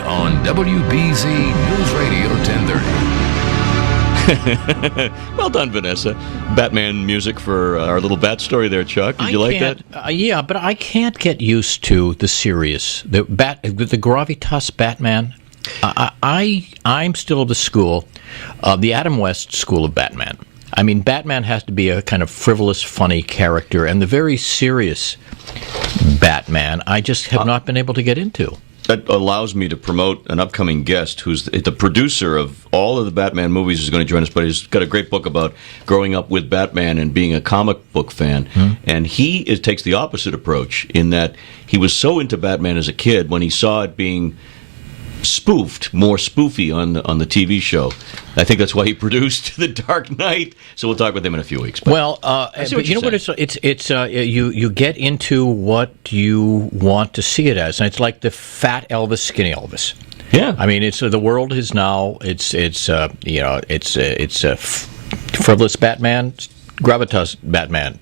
On WBZ News Radio 1030. Well done, Vanessa. Batman music for our little bat story there, Chuck. Did you like that? Yeah, but I can't get used to the serious, the gravitas Batman. I'm still of the school, the Adam West school of Batman. I mean, Batman has to be a kind of frivolous, funny character, and the very serious Batman I just have not been able to get into. That allows me to promote an upcoming guest who's the producer of all of the Batman movies who's going to join us, but he's got a great book about growing up with Batman and being a comic book fan. And he takes the opposite approach in that he was so into Batman as a kid when he saw it being spoofed, more spoofy on the TV show. I think that's why he produced The Dark Knight. So we'll talk with him in a few weeks. But you know what? It's you get into what you want to see it as, and it's like the fat Elvis, skinny Elvis. Yeah, I mean, it's the world is now it's frivolous Batman, gravitas Batman,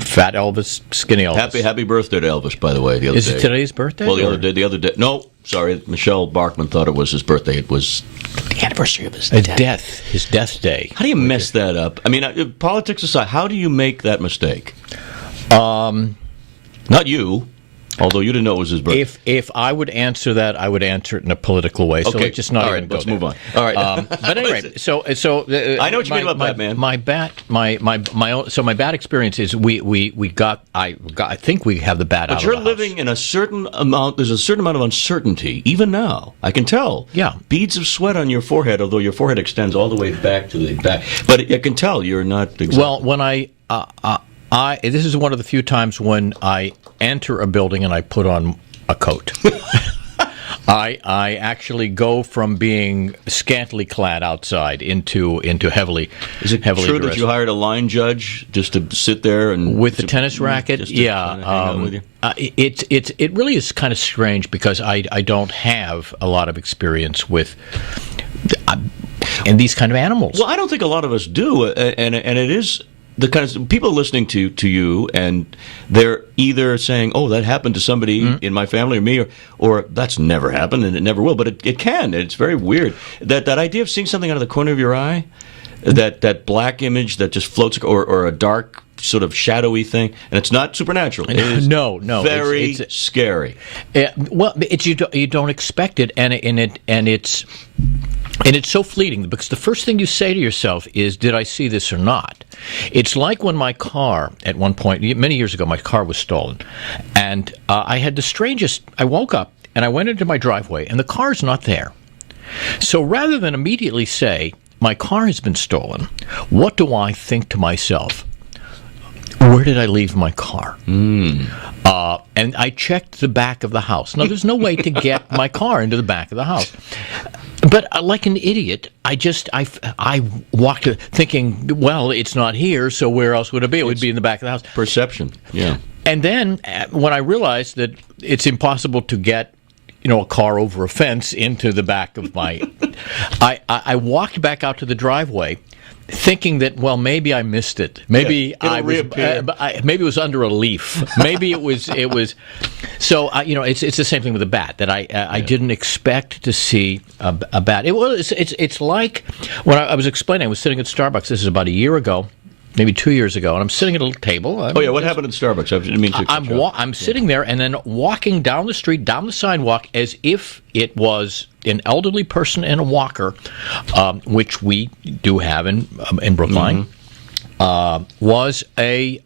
fat Elvis, skinny Elvis. Happy birthday to Elvis, by the way. The other Is day. It today's birthday? Well, the other day. No, sorry, Michelle Bachman thought it was his birthday. It was the anniversary of his death. His death day. How do you mess that up? I mean, politics aside, how do you make that mistake? Not you, although you didn't know it was his birthday. If I would answer that, I would answer it in a political way. So okay, let's just not all even right, let's go move there. on. All right, but anyway, so I know what you mean about Batman. My bat experience is I think we have the bat out of the house. But you're living in a certain amount. There's a certain amount of uncertainty even now. I can tell. Yeah, beads of sweat on your forehead, although your forehead extends all the way back to the back. But I can tell you're not. Exactly. Well, when this is one of the few times when I enter a building and I put on a coat. I actually go from being scantily clad outside into heavily. Is it heavily true dressed. that you hired a line judge just to sit there and with the tennis racket? It really is kind of strange because I don't have a lot of experience with and these kind of animals. Well, I don't think a lot of us do, and it is. The kind of people listening to you, and they're either saying, "Oh, that happened to somebody in my family or me," or "That's never happened and it never will." But it can. It's very weird that idea of seeing something out of the corner of your eye, that black image that just floats, or a dark sort of shadowy thing, and it's not supernatural. It is no, very it's scary. Well, it's you don't expect it, and it's so fleeting because the first thing you say to yourself is, did I see this or not? It's like when my car, at one point, many years ago, my car was stolen. And I had the strangest, I woke up and I went into my driveway and the car's not there. So rather than immediately say, my car has been stolen, what do I think to myself? Where did I leave my car? And I checked the back of the house. Now, there's no way to get my car into the back of the house. But like an idiot, I walked thinking, well, it's not here, so where else would it be? It would be in the back of the house. Perception, yeah. And then when I realized that it's impossible to get a car over a fence into the back of my... I walked back out to the driveway thinking that, well, maybe I missed it. Maybe maybe it was under a leaf. Maybe it was. So it's the same thing with a bat that I didn't expect to see a bat. It's like when I was explaining. I was sitting at Starbucks. This is about a year ago. Maybe 2 years ago, and I'm sitting at a little table. What happened at Starbucks? I didn't mean to. I'm sitting there and then walking down the street, down the sidewalk, as if it was an elderly person in a walker, which we do have in Brookline, was a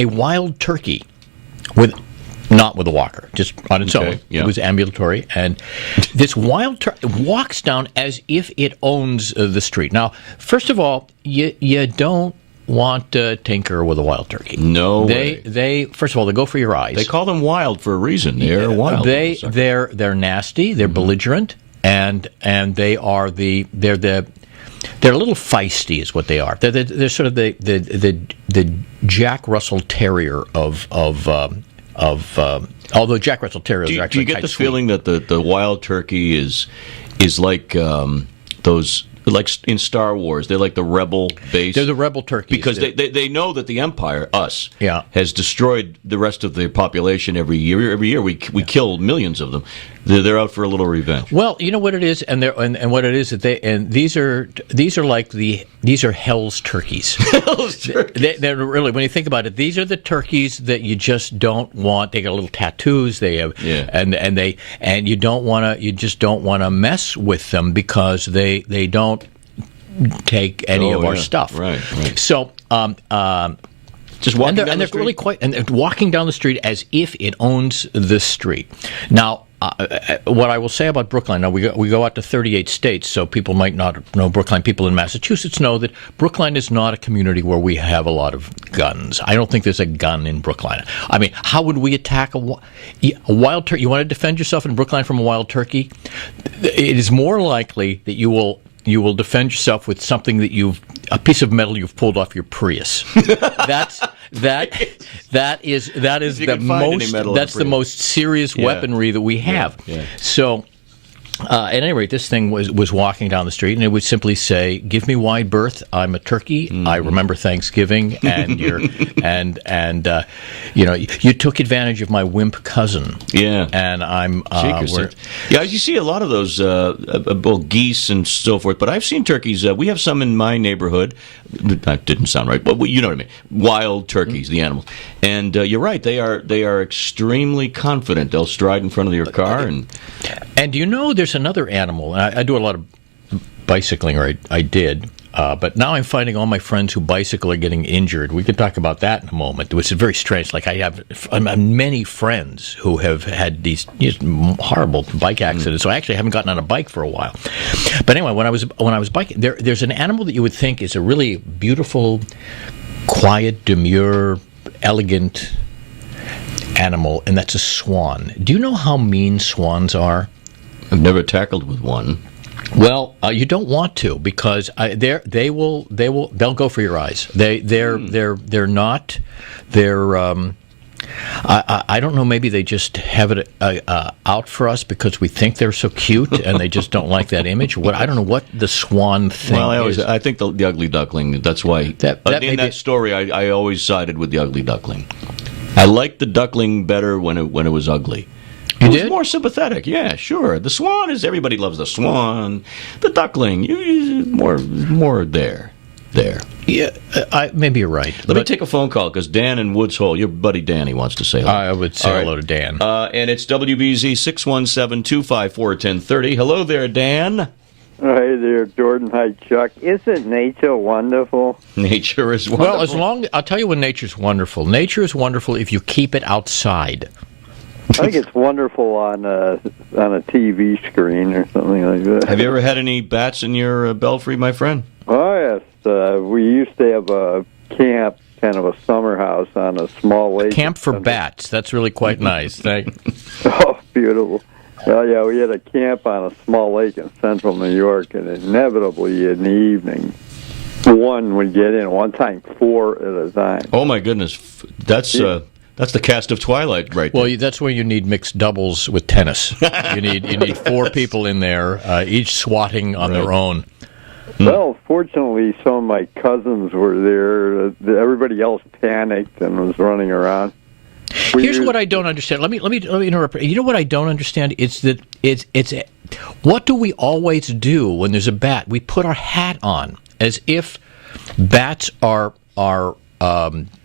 wild turkey not with a walker, just on its own. Yeah. It was ambulatory. And this wild turkey walks down as if it owns the street. Now, first of all, you don't want to tinker with a wild turkey. No way. They first of all, they go for your eyes. They call them wild for a reason. They're wild. They're nasty. They're belligerent, and they're a little feisty, is what they are. They're sort of the Jack Russell Terrier of although Jack Russell Terriers are actually do you get the sweet. feeling that the wild turkey is like those like in Star Wars, they're like the rebel base. They're the rebel turkeys. Because they know that the Empire, us, Yeah. has destroyed the rest of the population every year. Every year we kill millions of them. They're out for a little revenge. Well, you know what it is, and what it is that these are hell's turkeys. Hell's turkeys. They're really, when you think about it, these are the turkeys that you just don't want. They got little tattoos. They have, and you just don't want to mess with them because they don't take any of our stuff. Right. So. Just walking down the they're street? really and they're walking down the street as if it owns the street. Now, what I will say about Brookline, now we go out to 38 states, so people might not know Brookline. People in Massachusetts know that Brookline is not a community where we have a lot of guns. I don't think there's a gun in Brookline. I mean, how would we attack a wild turkey? You want to defend yourself in Brookline from a wild turkey? It is more likely that you will defend yourself with something that a piece of metal you've pulled off your Prius. That is the most serious weaponry that we have. Yeah. So. At any rate, this thing was walking down the street, and it would simply say, "Give me wide berth. I'm a turkey. I remember Thanksgiving, and you took advantage of my wimp cousin." Yeah, and I'm. You see a lot of those geese and so forth, but I've seen turkeys. We have some in my neighborhood. That didn't sound right, but you know what I mean. Wild turkeys, the animals, and you're right. They are extremely confident. They'll stride in front of your car And you know, there's another animal. And I do a lot of bicycling, or I did. But now I'm finding all my friends who bicycle are getting injured. We can talk about that in a moment, which is very strange. Like I have many friends who have had these horrible bike accidents. So I actually haven't gotten on a bike for a while. But anyway, when I was biking, there's an animal that you would think is a really beautiful, quiet, demure, elegant animal, and that's a swan. Do you know how mean swans are? I've never tackled with one. Well, you don't want to, because they'll go for your eyes. They're not. I don't know. Maybe they just have it out for us because we think they're so cute, and they just don't like that image. I don't know what the swan thing is. I think the ugly duckling. That's why. In that story, I always sided with the ugly duckling. I liked the duckling better when it was ugly. It was more sympathetic. Yeah, sure. The swan is, everybody loves the swan. The duckling, more there. Yeah, maybe you're right. Let me take a phone call because Dan in Woods Hole, your buddy Danny wants to say hello. I would say hello to Dan. And it's WBZ 617-254-1030. Hello there, Dan. Hi there, Jordan. Hi, Chuck. Isn't nature wonderful? Nature is wonderful. Well, I'll tell you when nature's wonderful. Nature is wonderful if you keep it outside. I think it's wonderful on a TV screen or something like that. Have you ever had any bats in your belfry, my friend? Oh, yes. We used to have a camp, kind of a summer house on a small lake. Camp for bats. That's really quite nice. Oh, beautiful. Well, yeah, we had a camp on a small lake in central New York, and inevitably in the evening, one would get in. One time, 4 at a time. Oh, my goodness. That's the cast of Twilight right there. Well, that's where you need mixed doubles with tennis. You need 4 people in there, each swatting on their own. Well, fortunately, some of my cousins were there. Everybody else panicked and was running around. Here's what I don't understand. Let me interrupt. You know what I don't understand? It's that it's what do we always do when there's a bat? We put our hat on as if bats are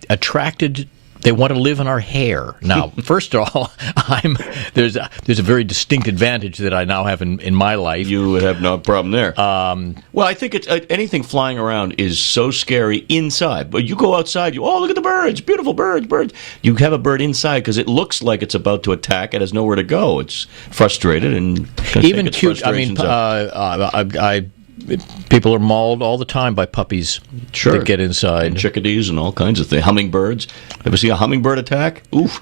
attracted. They want to live in our hair. Now, first of all, there's a very distinct advantage that I now have in my life. You would have no problem there. Well, I think anything flying around is so scary inside. But you go outside, look at the birds, beautiful birds. You have a bird inside because it looks like it's about to attack. It has nowhere to go. It's frustrated and even cute. I mean, people are mauled all the time by puppies that get inside. And chickadees and all kinds of things. Hummingbirds. Ever see a hummingbird attack? Oof.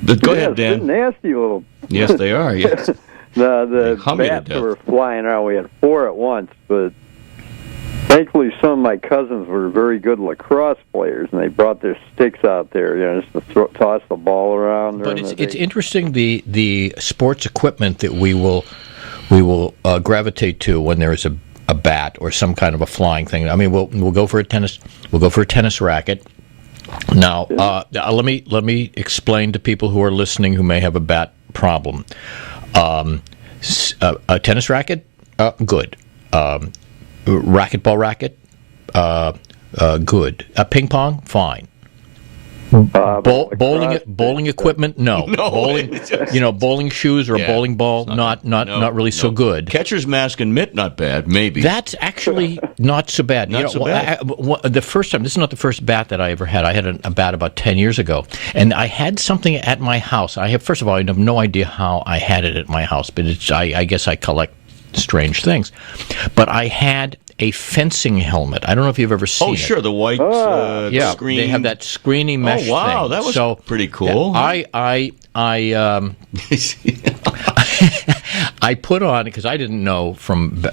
But go ahead, Dan. Nasty little. Yes, they are. Yes. The bats that were flying around, we had 4 at once, but thankfully some of my cousins were very good lacrosse players, and they brought their sticks out there, just to toss the ball around. But it's interesting the sports equipment that we will gravitate to when there is a a bat or some kind of a flying thing. I mean, we'll go for a tennis racket. Now, let me explain to people who are listening who may have a bat problem. A tennis racket, good. Racquetball racket, good. Ping pong, fine. Bowling equipment, no. Bowling shoes or a bowling ball, not really so good. Catcher's mask and mitt, not bad, maybe. That's actually not so bad. Not so bad. The first time, this is not the first bat that I ever had. I had a bat about 10 years ago, and I had something at my house. First of all, I have no idea how I had it at my house, but I guess I collect strange things. But I had a fencing helmet. I don't know if you've ever seen it. Oh, sure, the white screen. They have that screeny mesh thing. Oh, wow, that was pretty cool. I put on, because I didn't know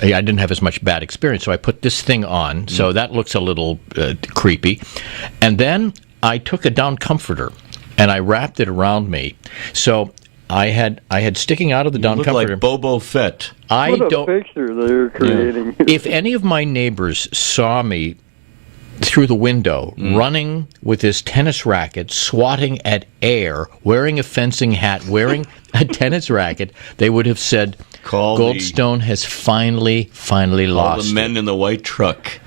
I didn't have as much bad experience, so I put this thing on, so that looks a little creepy. And then I took a down comforter, and I wrapped it around me. So I had sticking out of the down comforter. Like Boba Fett. What a picture they're creating. If any of my neighbors saw me through the window running with this tennis racket, swatting at air, wearing a fencing hat, wearing a tennis racket, they would have said, Goldstone has finally lost all the men in the white truck.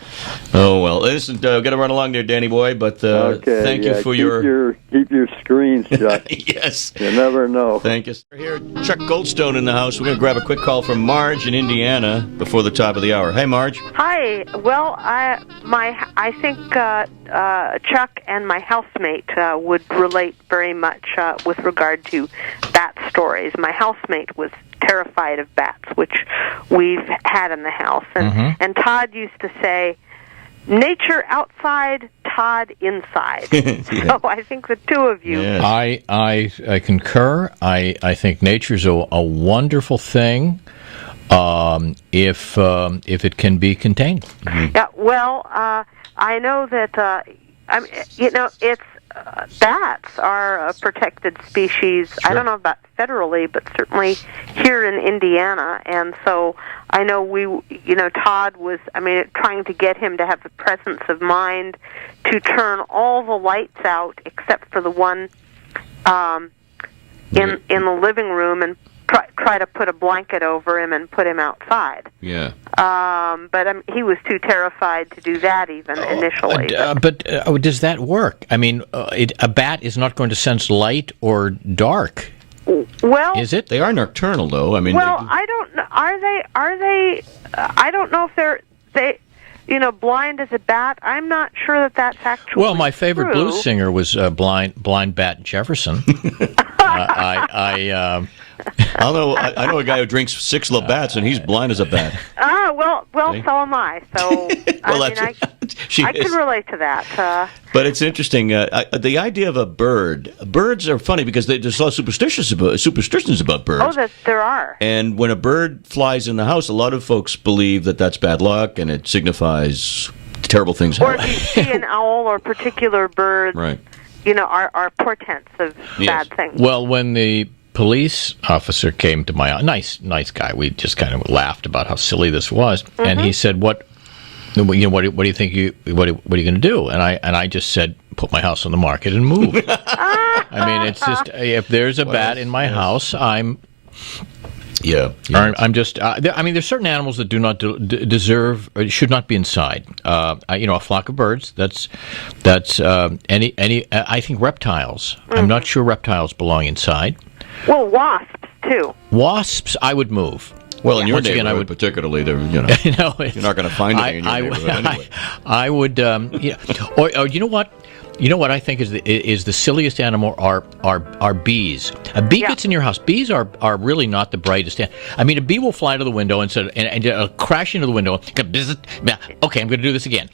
Oh, well. Listen, got to run along there, Danny boy, but thank you for keep your screen shut. Yes. You never know. Thank you. Here, Chuck Goldstone in the house. We're going to grab a quick call from Marge in Indiana before the top of the hour. Hey, Marge. Hi. Well, I think Chuck and my housemate would relate very much with regard to bat stories. My housemate was terrified of bats, which we've had in the house. And Todd used to say, nature outside, Todd inside. So I think the two of you. Yes. I concur. I think nature's a wonderful thing if it can be contained. Mm-hmm. Yeah. Well, I know that it's bats are a protected species. Sure. I don't know about federally, but certainly here in Indiana. And so I know Todd was, trying to get him to have the presence of mind to turn all the lights out except for the one in the living room and try to put a blanket over him and put him outside. Yeah. But he was too terrified to do that even initially. But does that work? I mean, a bat is not going to sense light or dark. Well, is it? They are nocturnal, though. I mean, I don't know. Are they? I don't know if they're blind as a bat. I'm not sure that that's actually. Well, my favorite true. blues singer was blind bat Jefferson. I know a guy who drinks 6 Labatt's and he's blind as a bat. Well, so am I. So I can relate to that. But it's interesting. The idea of a bird. Birds are funny because there's a lot of superstitions about birds. Oh, there are. And when a bird flies in the house, a lot of folks believe that that's bad luck and it signifies terrible things Or happen. if you see an owl or particular birds, right. Are portents of bad things. Well, when the police officer came to my nice guy, we just kind of laughed about how silly this was, and he said, "What do you think what are you going to do?" And I just said, "Put my house on the market and move." I mean, it's just if there's a bat in my house, I'm just. There's certain animals that do not deserve or should not be inside. A flock of birds. That's any. I think reptiles. I'm not sure reptiles belong inside. Well, wasps too. Wasps, I would move. Well, in your neighborhood, particularly, you're not going to find any in your neighborhood anyway. I would. Or you know what? You know what I think is the silliest animal are bees. A bee gets in your house. Bees are really not the brightest. I mean, a bee will fly to the window and crash into the window. Okay, I'm going to do this again.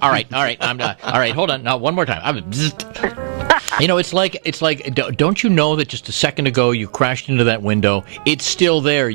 All right. All right. Hold on. Now, one more time. It's like. Don't you know that just a second ago you crashed into that window? It's still there.